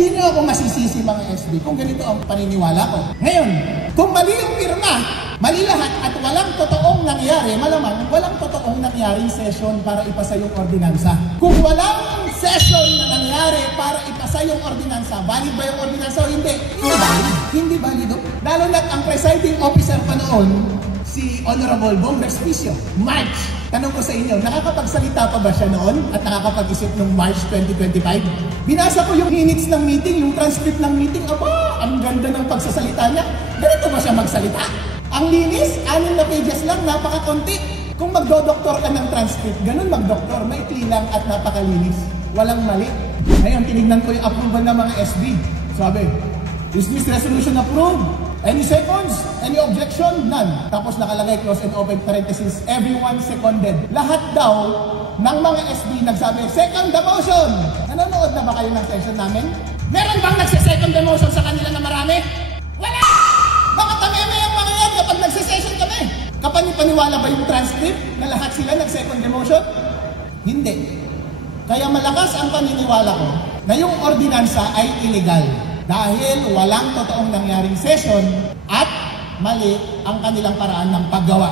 hindi niyo ako masisisi mga SB kung ganito ang paniniwala ko. Ngayon, kung mali yung pirma, mali lahat at walang totoong nangyari, malamang walang totoong nangyaring session para ipasa yung ordinansa. Kung walang session na nangyari para ipasa yung ordinansa, valid ba yung ordinansa o hindi? Hindi valid. Hindi valido. Lalo na ang presiding officer pa noon, si Honorable Bong Respicio, March. Tanong ko sa inyo, nakakapagsalita pa ba siya noon at nakakapag-isip noong March 2025? Binasa ko yung minutes ng meeting, yung transcript ng meeting. Aba, ang ganda ng pagsasalita niya. Ganito ba siya magsalita? Ang linis, 6 na pages lang, napakakunti. Kung magdodoktor ka ng transcript, ganun magdoktor, maikli lang at napakalinis. Walang mali. Ngayon, tinignan ko yung approval ng mga SB. Sabi, is this resolution approved? Any seconds? Any objection? None. Tapos nakalagay, close and open parenthesis, everyone seconded. Lahat daw ng mga SB nagsabi, second the motion! Nanonood na ba kayo ng session namin? Meron bang nagse-second the motion sa kanila na marami? Wala! Baka tameme yung mga yan kapag nagse-session kami. Kapani-paniwala ba yung transcript na lahat sila nag-second the motion? Hindi. Kaya malakas ang paniniwala ko na yung ordinansa ay illegal. Dahil walang totoong nangyaring session at mali ang kanilang paraan ng paggawa.